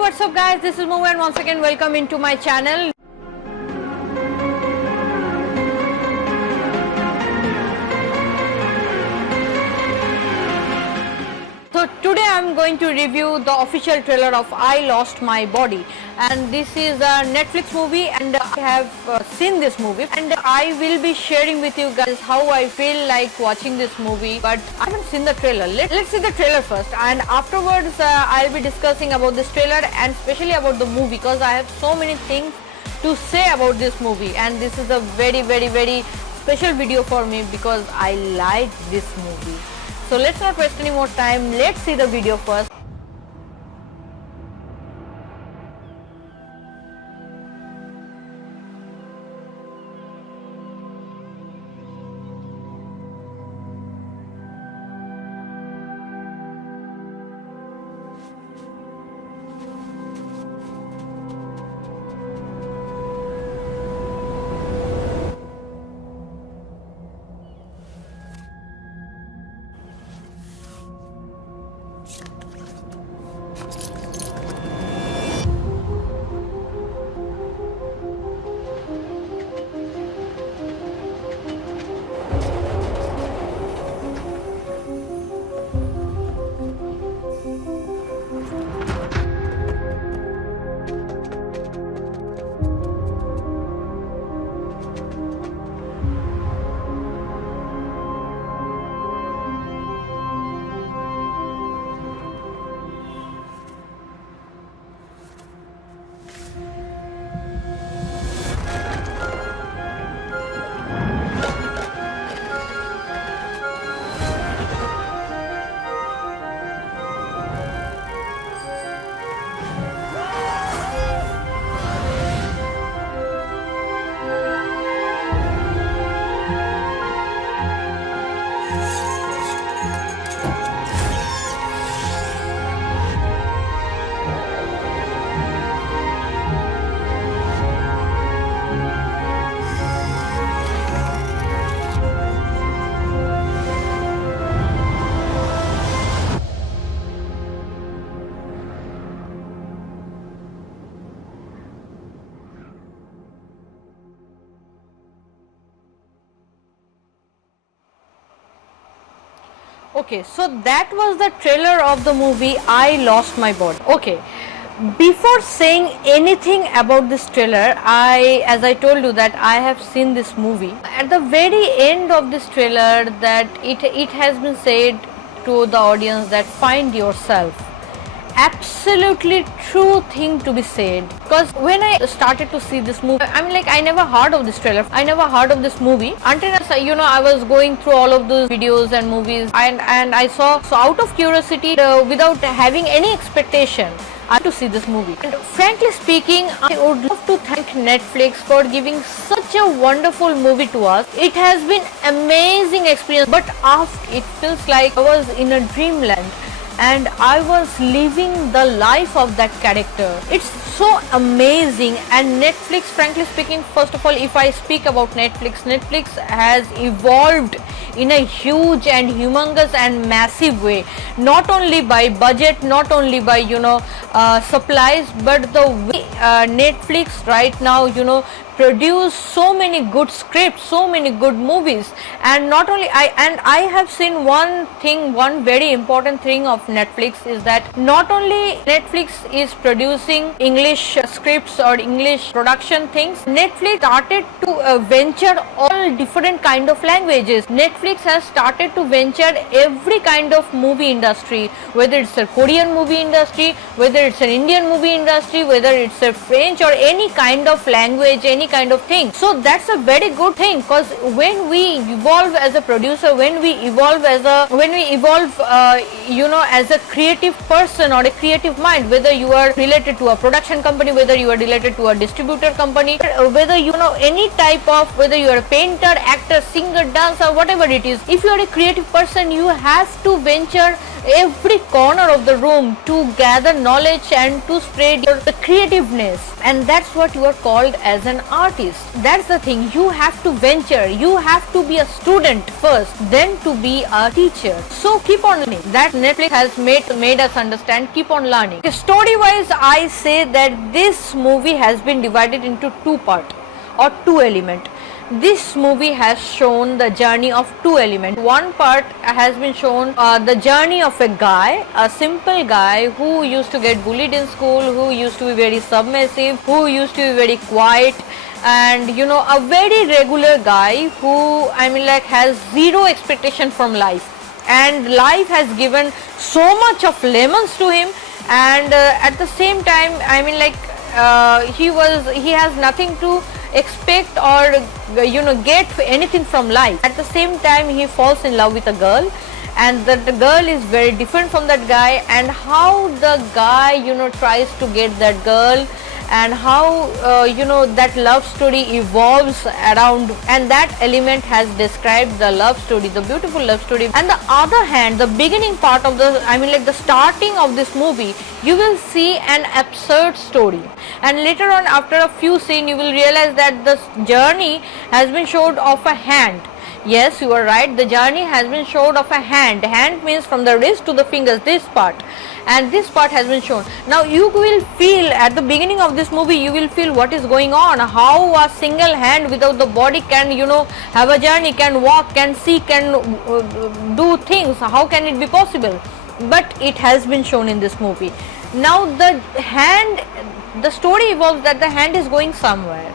what's up guys, this is Momo and once again welcome into my channel. So today I'm going to review the official trailer of I Lost My Body, and this is a Netflix movie and I have seen this movie and I will be sharing with you guys how I feel like watching this movie, but I haven't seen the trailer. Let's see the trailer first, and afterwards I'll be discussing about this trailer and especially about the movie, because I have so many things to say about this movie, and this is a very special video for me because I like this movie. So let's not waste any more time, let's see the video first. Okay, so that was the trailer of the movie I Lost My Body. Okay, before saying anything about this trailer, as I told you that I have seen this movie. At the very end of this trailer, that it has been said to the audience that find yourself. Absolutely true thing to be said, because when I started to see this movie, I mean, like, I never heard of this trailer, I never heard of this movie until I was going through all of those videos and movies, and I saw. So out of curiosity, without having any expectation, I had to see this movie. And frankly speaking, I would love to thank Netflix for giving such a wonderful movie to us. It has been amazing experience, but after, it feels like I was in a dreamland and I was living the life of that character. It's so amazing. And Netflix, frankly speaking, first of all, if I speak about Netflix has evolved in a huge and humongous and massive way, not only by budget, not only by supplies, but the way Netflix right now produce so many good scripts, so many good movies. And not only I have seen one very important thing of Netflix is that not only Netflix is producing English scripts or English production things, Netflix started to venture all different kind of languages. Netflix has started to venture every kind of movie industry, whether it's a Korean movie industry, whether it's an Indian movie industry, whether it's a French or any kind of language, any kind of thing. So that's a very good thing, because when we evolve as a producer, when we evolve as a creative person or a creative mind, whether you are related to a production company, whether you are related to a distributor company, whether any type of, whether you are a painter, actor, singer, dancer, whatever it is, if you are a creative person, you have to venture every corner of the room to gather knowledge and to spread your creativeness, and that's what you are called as an artist. That's the thing. You have to venture. You have to be a student first, then to be a teacher. So keep on learning. That Netflix has made us understand. Keep on learning. Story wise, I say that this movie has been divided into two parts or two elements. This movie has shown the journey of two elements. One part has been shown the journey of a guy, a simple guy who used to get bullied in school, who used to be very submissive, who used to be very quiet, and a very regular guy who has zero expectation from life, and life has given so much of lemons to him, and at the same time he has nothing to expect or get anything from life. At the same time, he falls in love with a girl, and the girl is very different from that guy, and how the guy tries to get that girl, and how that love story evolves around, and that element has described the love story, the beautiful love story. And the other hand, the beginning part of the starting of this movie, you will see an absurd story, and later on after a few scenes you will realize that the journey has been showed of a hand. Yes, you are right, the journey has been showed of a hand. Hand means from the wrist to the fingers, this part, and this part has been shown. Now you will feel at the beginning of this movie, you will feel what is going on, how a single hand without the body can have a journey, can walk, can see, can do things. How can it be possible? But it has been shown in this movie. Now the story evolves that the hand is going somewhere.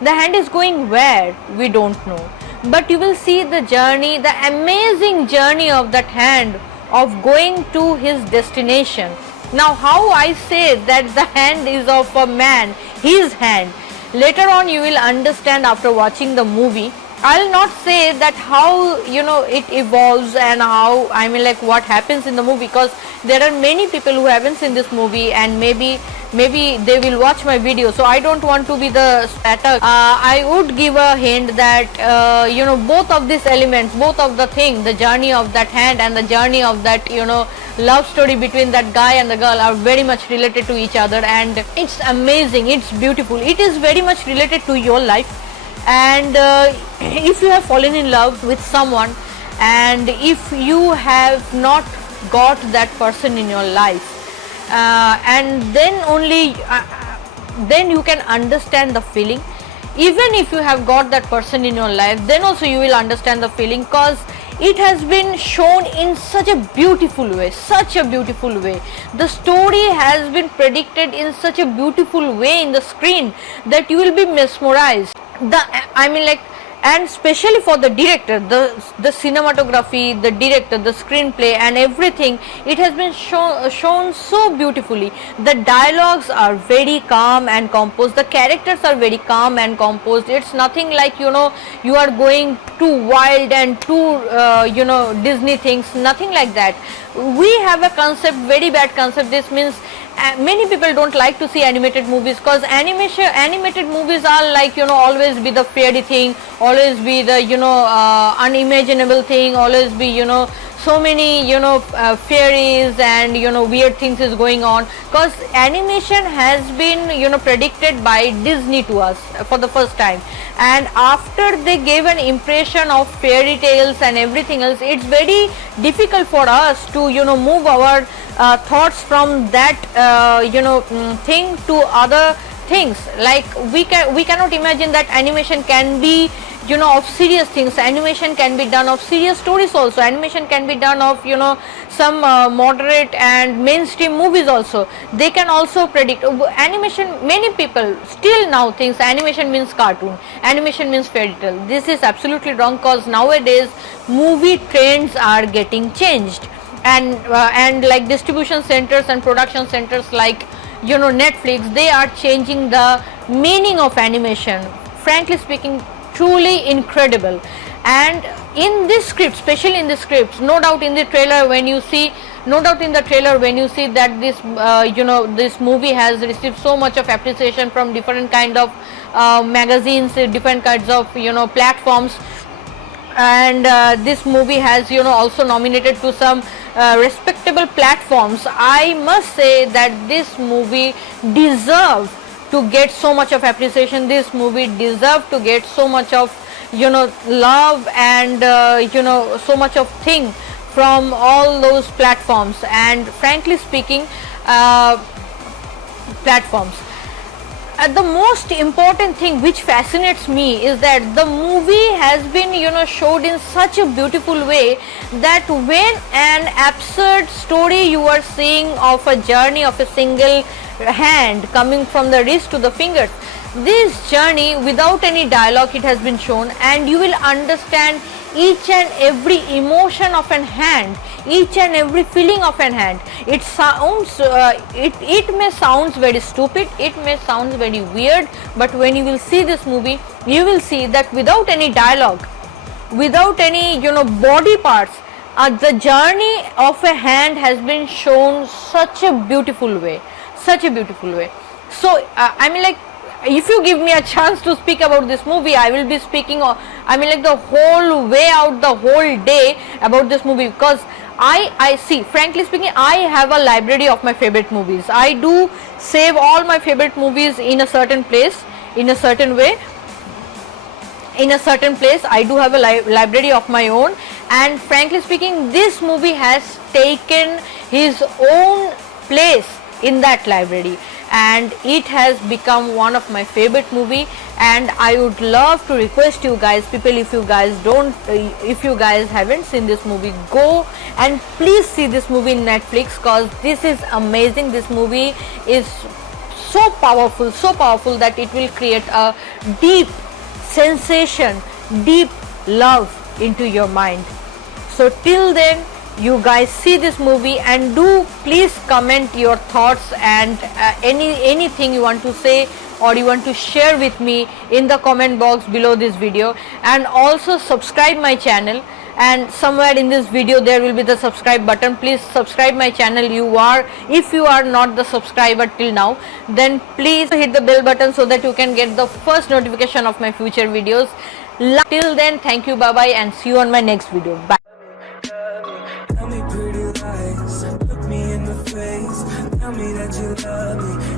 The hand is going where, we don't know, but you will see the journey, the amazing journey of that hand of going to his destination. Now how I say that the hand is of a man, his hand, later on you will understand after watching the movie. I'll not say that how it evolves and how what happens in the movie, because there are many people who haven't seen this movie, and maybe they will watch my video, so I don't want to be the spatter. I would give a hint that both of these elements, both of the thing, the journey of that hand and the journey of that love story between that guy and the girl, are very much related to each other, and it's amazing, it's beautiful, it is very much related to your life. And if you have fallen in love with someone, and if you have not got that person in your life, and then only then you can understand the feeling. Even if you have got that person in your life, then also you will understand the feeling, because it has been shown in such a beautiful way, such a beautiful way. The story has been predicted in such a beautiful way in the screen that you will be mesmerized. And especially for the director, the cinematography, the director, the screenplay and everything, it has been shown so beautifully. The dialogues are very calm and composed, the characters are very calm and composed. It's nothing like you are going too wild and too Disney things, nothing like that. We have a concept, very bad concept. This means many people don't like to see animated movies, because animated movies are like always be the fairy thing, always be the unimaginable thing, always be so many fairies and weird things is going on, because animation has been predicted by Disney to us for the first time, and after they gave an impression of fairy tales and everything else, it's very difficult for us to move our thoughts from that thing to other things. Like we cannot imagine that animation can be of serious things. Animation can be done of serious stories also. Animation can be done of some moderate and mainstream movies also. They can also predict animation. Many people still now thinks animation means cartoon, animation means fairy tale. This is absolutely wrong, because nowadays movie trends are getting changed, and like distribution centers and production centers like Netflix, they are changing the meaning of animation. Frankly speaking, truly incredible. And in this script, especially in the scripts, no doubt in the trailer when you see that this this movie has received so much of appreciation from different kind of magazines, different kinds of platforms, and this movie has also nominated to some respectable platforms. I must say that this movie deserves to get so much of appreciation. This movie deserved to get so much of love and so much of thing from all those platforms, and frankly speaking platforms. The most important thing which fascinates me is that the movie has been showed in such a beautiful way that when an absurd story you are seeing of a journey of a single hand coming from the wrist to the fingers, this journey without any dialogue it has been shown, and you will understand each and every emotion of an hand, each and every feeling of an hand. It sounds it may sounds very stupid, it may sounds very weird, but when you will see this movie you will see that without any dialogue, without any body parts, the journey of a hand has been shown such a beautiful way, such a beautiful way. So I mean, like, if you give me a chance to speak about this movie, I will be speaking the whole way out, the whole day about this movie, because I see, frankly speaking, I have a library of my favorite movies. I do save all my favorite movies in a certain place, in a certain way, in a certain place. I do have a library of my own, and frankly speaking this movie has taken his own place in that library, and it has become one of my favorite movie. And I would love to request you guys, people, if you guys haven't seen this movie, go and please see this movie in Netflix, because this is amazing. This movie is so powerful that it will create a deep sensation, deep love into your mind. So till then, you guys see this movie, and do please comment your thoughts and anything you want to say or you want to share with me in the comment box below this video. And also subscribe my channel, and somewhere in this video there will be the subscribe button. Please subscribe my channel. If you are not the subscriber till now, then please hit the bell button so that you can get the first notification of my future videos. Till then, thank you, bye bye, and see you on my next video. Bye. Tell me pretty lies, look me in the face, tell me that you love me.